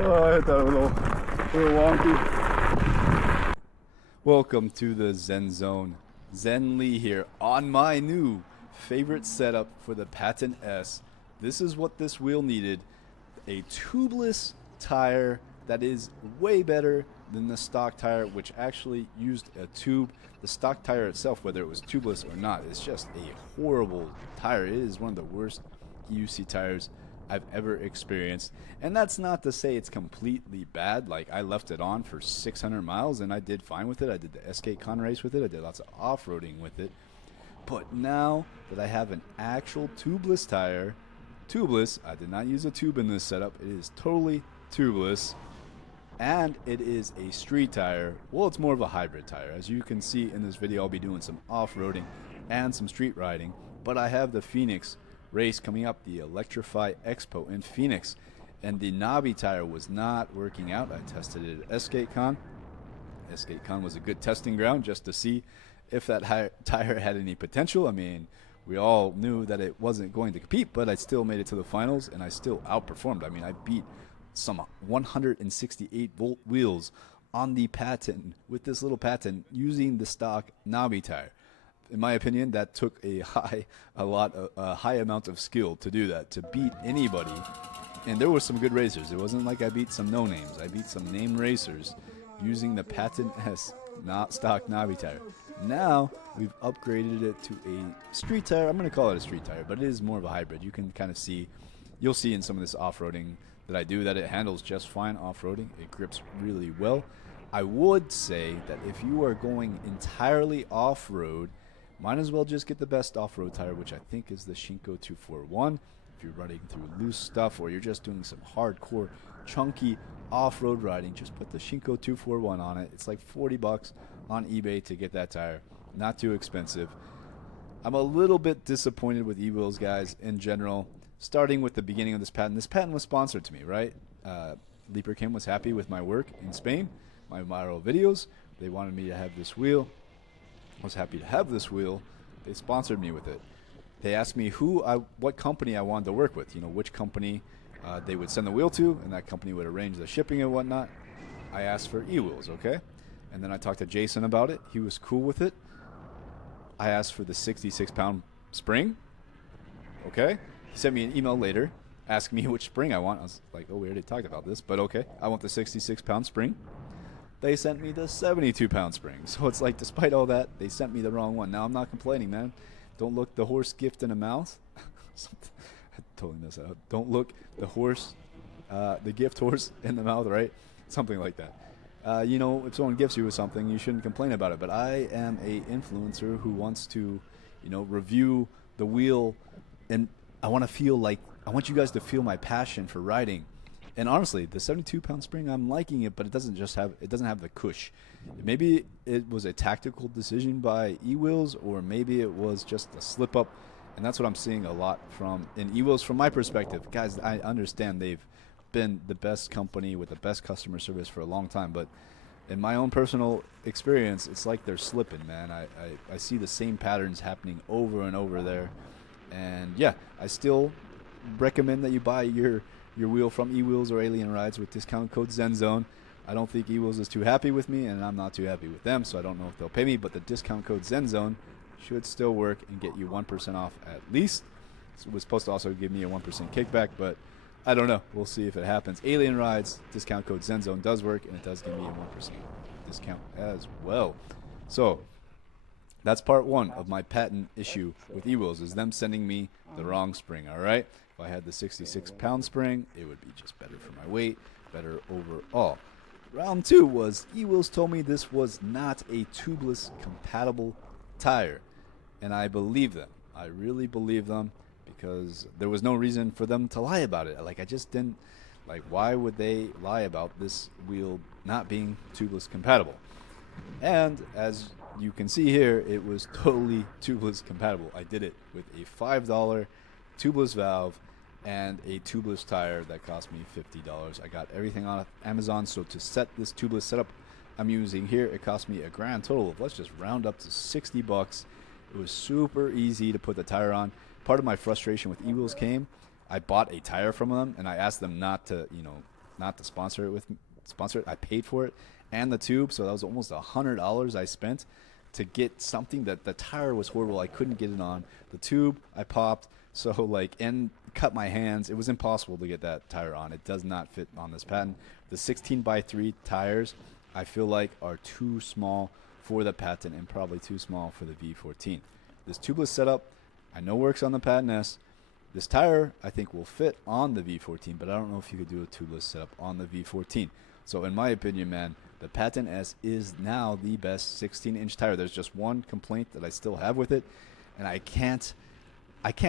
Oh, I hit that a little wonky. Welcome to the Zen Zone. Zen Lee here on my new favorite setup for the Patton S. This is what this wheel needed. A tubeless tire that is way better than the stock tire, which actually used a tube. The stock tire itself, whether it was tubeless or not, is just a horrible tire. It is one of the worst EUC tires I've ever experienced. And that's not to say it's completely bad. Like, I left it on for 600 miles and I did fine with it. I did the SK Con race with it. I did lots of off-roading with it. But now that I have an actual tubeless tire, tubeless, I did not use a tube in this setup. It is totally tubeless. And it is a street tire. Well, it's more of a hybrid tire. As you can see in this video, I'll be doing some off-roading and some street riding. But I have the Phoenix race coming up, the Electrify Expo in Phoenix, and the knobby tire was not working out. I tested it at SkateCon. SkateCon was a good testing ground just to see if that tire had any potential. I mean, we all knew that it wasn't going to compete, but I still made it to the finals and I still outperformed. I mean, I beat some 168 volt wheels on the Patton with this little Patton using the stock knobby tire. In my opinion, that took a high amount of skill to do that, to beat anybody. And there were some good racers. It wasn't like I beat some no-names. I beat some name racers using the Patton S stock knobby tire. Now, we've upgraded it to a street tire. I'm going to call it a street tire, but it is more of a hybrid. You can kind of see, you'll see in some of this off-roading that I do that it handles just fine off-roading. It grips really well. I would say that if you are going entirely off-road, might as well just get the best off-road tire, which I think is the Shinko 241. If you're running through loose stuff or you're just doing some hardcore, chunky off-road riding, just put the Shinko 241 on it. It's like 40 bucks on eBay to get that tire. Not too expensive. I'm a little bit disappointed with e-wheels, guys, in general. Starting with the beginning of this Patton. This Patton was sponsored to me, right? Leaper Kim was happy with my work in Spain, my viral videos. They wanted me to have this wheel. I was happy to have this wheel. They sponsored me with it. They asked me what company I wanted to work with, which company they would send the wheel to, and that company would arrange the shipping and whatnot. I asked for e-wheels, okay? And then I talked to Jason about it. He was cool with it. I asked for the 66-pound spring, okay? He sent me an email later asking me which spring I want. I was like, oh, we already talked about this, but okay. I want the 66-pound spring. They sent me the 72-pound spring. So it's like, despite all that, they sent me the wrong one. Now, I'm not complaining, man. Don't look the horse gift in the mouth. I totally messed that up. Don't look the gift horse in the mouth, right? Something like that. If someone gifts you with something, you shouldn't complain about it. But I am a influencer who wants to, review the wheel. And I want you guys to feel my passion for riding. And honestly, the 72-pound spring, I'm liking it, but it doesn't have the cush. Maybe it was a tactical decision by e-wheels, or maybe it was just a slip up, and that's what I'm seeing a lot in e-wheels from my perspective. Guys, I understand they've been the best company with the best customer service for a long time, but in my own personal experience, it's like they're slipping, man. I see the same patterns happening over and over there, and yeah, I still recommend that you buy your wheel from eWheels or Alien Rides with discount code ZenZone. I don't think eWheels is too happy with me, and I'm not too happy with them, so I don't know if they'll pay me, but the discount code ZenZone should still work and get you 1% off at least. It was supposed to also give me a 1% kickback, but I don't know. We'll see if it happens. Alien Rides, discount code ZenZone does work, and it does give me a 1% discount as well. So that's part one of my Patton issue with eWheels, is them sending me the wrong spring, all right? If I had the 66-pound spring, it would be just better for my weight, better overall. Round two was eWheels told me this was not a tubeless compatible tire, and I believe them. I really believe them, because there was no reason for them to lie about it. Like, I just didn't, why would they lie about this wheel not being tubeless compatible? And as you can see here, it was totally tubeless compatible. I did it with a $5 tubeless valve and a tubeless tire that cost me $50. I got everything on Amazon, so to set this tubeless setup I'm using here, it cost me a grand total of, let's just round up to 60 bucks. It was super easy to put the tire on. Part of my frustration with eWheels came, I bought a tire from them, and I asked them not to, not to sponsor it. I paid for it and the tube, so that was almost $100 I spent to get something that the tire was horrible. I couldn't get it on. The tube I popped, so like, and cut my hands. It was impossible to get that tire on. It does not fit on this Patton. The 16x3 tires I feel like are too small for the Patton and probably too small for the V14. This tubeless setup I know works on the Patton S. This tire I think will fit on the V14, but I don't know if you could do a tubeless setup on the V14. So in my opinion, man, the Patton S is now the best 16-inch tire. There's just one complaint that I still have with it, and I can't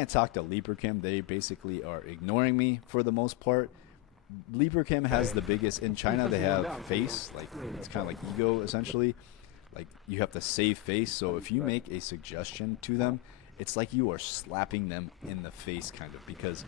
talk to Leaperchem. They basically are ignoring me for the most part. Leaperchem has the biggest in China. They have face, like it's kind of like ego essentially. Like you have to save face. So if you make a suggestion to them, it's like you are slapping them in the face, kind of, because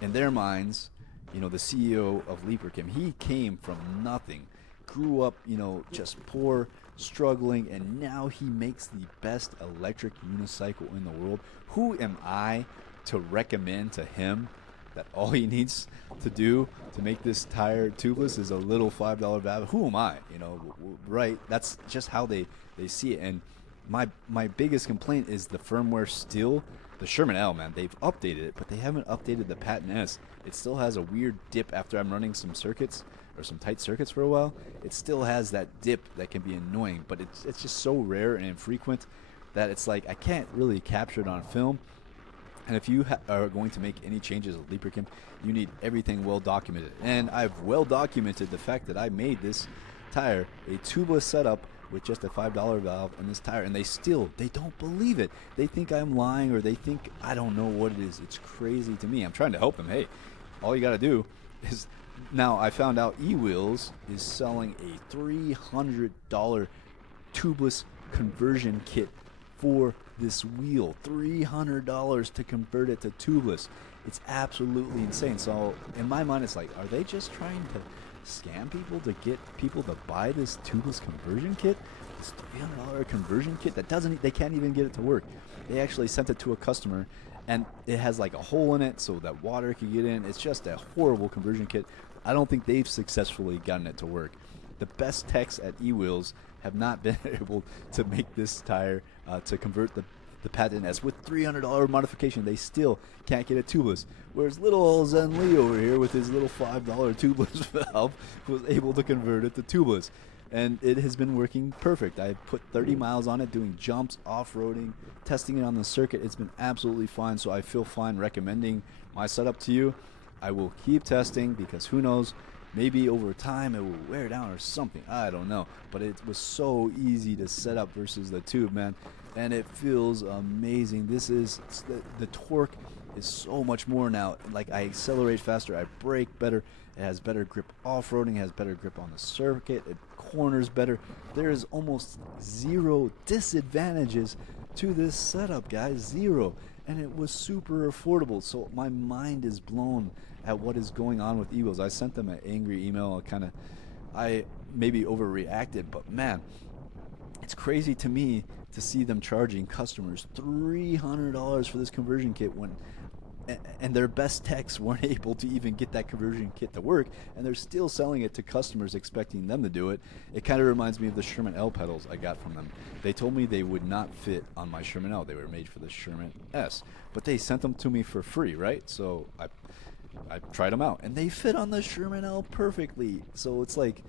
in their minds, you know, the CEO of Leaperchem, he came from nothing, grew up, you know, just poor, struggling, and now he makes the best electric unicycle in the world. Who am I to recommend to him that all he needs to do to make this tire tubeless is a little $5 valve? Who am I? You know, right? That's just how they see it. And my biggest complaint is the firmware still. The Sherman L, man, they've updated it, but they haven't updated the Patton S. It still has a weird dip after I'm running some circuits or some tight circuits for a while. It still has that dip that can be annoying, but it's just so rare and infrequent that it's like I can't really capture it on film. And if you are going to make any changes with Leaperchem, you need everything well documented. And I've well documented the fact that I made this tire a tubeless setup with just a $5 valve in this tire, and they don't believe it. They think I'm lying, or they think I don't know what it is. It's crazy to me. I'm trying to help them. Hey, all you got to do is, now I found out E-Wheels is selling a $300 tubeless conversion kit for this wheel. $300 to convert it to tubeless. It's absolutely insane. So in my mind, it's like, are they just trying to scam people to get people to buy this tubeless conversion kit? This $300 conversion kit that they can't even get it to work. They actually sent it to a customer, and it has like a hole in it so that water can get in. It's just a horrible conversion kit. I don't think they've successfully gotten it to work. The best techs at E-Wheels have not been able to make this tire to convert the Patton S. With $300 modification, they still can't get it tubeless. Whereas little old Zen Lee over here with his little $5 tubeless valve was able to convert it to tubeless. And it has been working perfect. I put 30 miles on it, doing jumps, off-roading, testing it on the circuit. It's been absolutely fine, so I feel fine recommending my setup to you. I will keep testing because who knows, maybe over time it will wear down or something. I don't know. But it was so easy to set up versus the tube, man. And it feels amazing. This is, the torque is so much more now. Like, I accelerate faster, I brake better, it has better grip off-roading, it has better grip on the circuit, it corners better. There is almost zero disadvantages to this setup, guys, zero. And it was super affordable, so my mind is blown at what is going on with E-Wheels. I sent them an angry email. I maybe overreacted, but man, it's crazy to me to see them charging customers $300 for this conversion kit when, and their best techs weren't able to even get that conversion kit to work, and they're still selling it to customers expecting them to do it. It kind of reminds me of the Sherman L pedals I got from them. They told me they would not fit on my Sherman L. They were made for the Sherman S, but they sent them to me for free, right? So I tried them out, and they fit on the Sherman L perfectly. So it's like,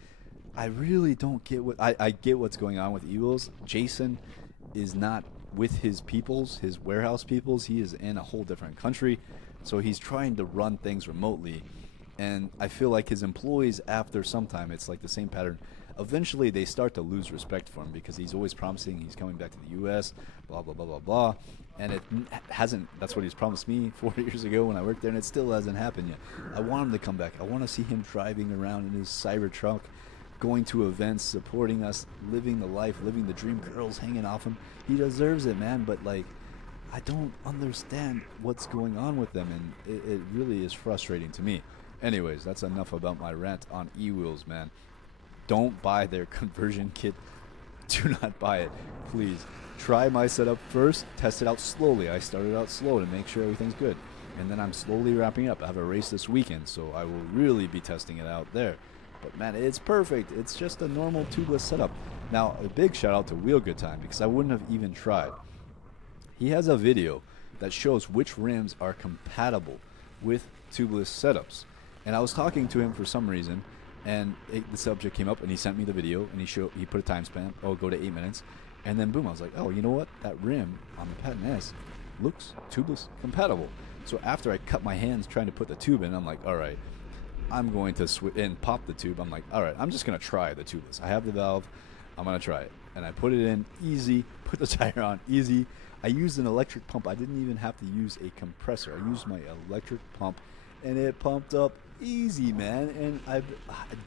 I really don't get what I get what's going on with E-Wheels. Jason is not with his warehouse peoples. He is in a whole different country, so he's trying to run things remotely. And I feel like his employees, after some time, it's like the same pattern. Eventually, they start to lose respect for him because he's always promising he's coming back to the U.S., blah, blah, blah, blah, blah. And it hasn't. That's what he's promised me 4 years ago when I worked there, and it still hasn't happened yet. I want him to come back. I want to see him driving around in his Cybertruck, going to events, supporting us, living the life, living the dream, girls hanging off him. He deserves it, man, but like, I don't understand what's going on with them, and it really is frustrating to me. Anyways, that's enough about my rant on E-Wheels, man. Don't buy their conversion kit. Do not buy it, please. Try my setup first, test it out slowly. I started out slow to make sure everything's good. and then I'm slowly wrapping up. I have a race this weekend, so I will really be testing it out there. But man, it's perfect. It's just a normal tubeless setup. Now, a big shout out to Wheel Good Time, because I wouldn't have even tried. He has a video that shows which rims are compatible with tubeless setups. And I was talking to him for some reason, and the subject came up, and he sent me the video, and he put a timestamp. Oh, go to 8 minutes, and then boom, I was like, oh, you know what? That rim on the Patton S looks tubeless compatible. So after I cut my hands trying to put the tube in, I'm like, all right, I'm going to and pop the tube. I'm like, all right, I'm just gonna try the tubeless. I have the valve, I'm gonna try it, and I put it in easy. Put the tire on easy. I used an electric pump. I didn't even have to use a compressor. I used my electric pump, and it pumped up easy, man. And I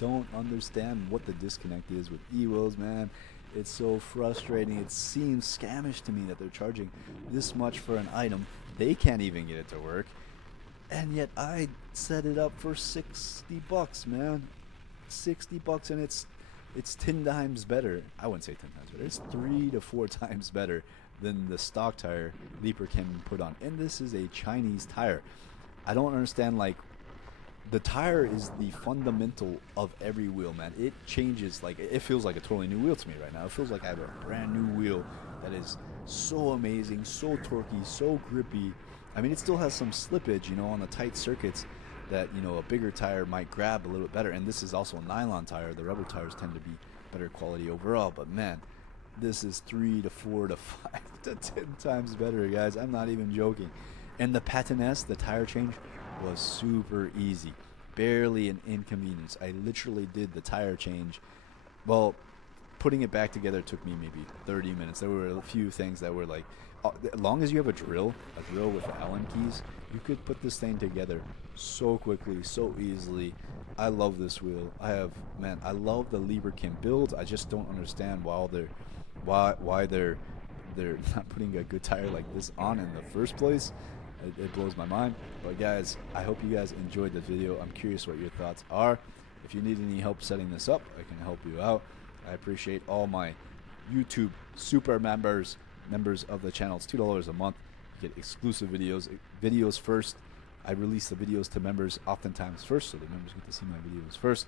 don't understand what the disconnect is with e-wheels, man. It's so frustrating. It seems scamish to me that they're charging this much for an item. They can't even get it to work, and yet I set it up for $60, man. $60, and it's 10 times better. I wouldn't say 10 times better. It's 3 to 4 times better than the stock tire Leaper can put on. And this is a Chinese tire. I don't understand, like, the tire is the fundamental of every wheel, man. It changes, like, it feels like a totally new wheel to me right now. It feels like I have a brand new wheel that is so amazing, so torquey, so grippy. I mean, it still has some slippage, you know, on the tight circuits that, you know, a bigger tire might grab a little bit better. And this is also a nylon tire. The rubber tires tend to be better quality overall. But man, this is 3 to 4 to 5 to 10 times better, guys. I'm not even joking. And the Patton S, the tire change was super easy. Barely an inconvenience. I literally did the tire change. Well, putting it back together took me maybe 30 minutes. There were a few things that were like, as long as you have a drill with Allen keys, you could put this thing together so quickly, so easily. I love this wheel. I love the Lieberkin builds. I just don't understand why they're not putting a good tire like this on in the first place. It blows my mind. But guys, I hope you guys enjoyed the video. I'm curious what your thoughts are. If you need any help setting this up, I can help you out. I appreciate all my YouTube super members of the channel. It's $2 a month. You get exclusive videos first. I release the videos to members oftentimes first, so the members get to see my videos first.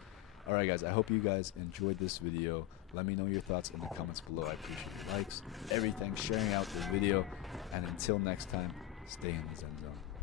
Alright guys, I hope you guys enjoyed this video. Let me know your thoughts in the comments below. I appreciate your likes, everything, sharing out the video, and until next time, stay in the Zen Zone.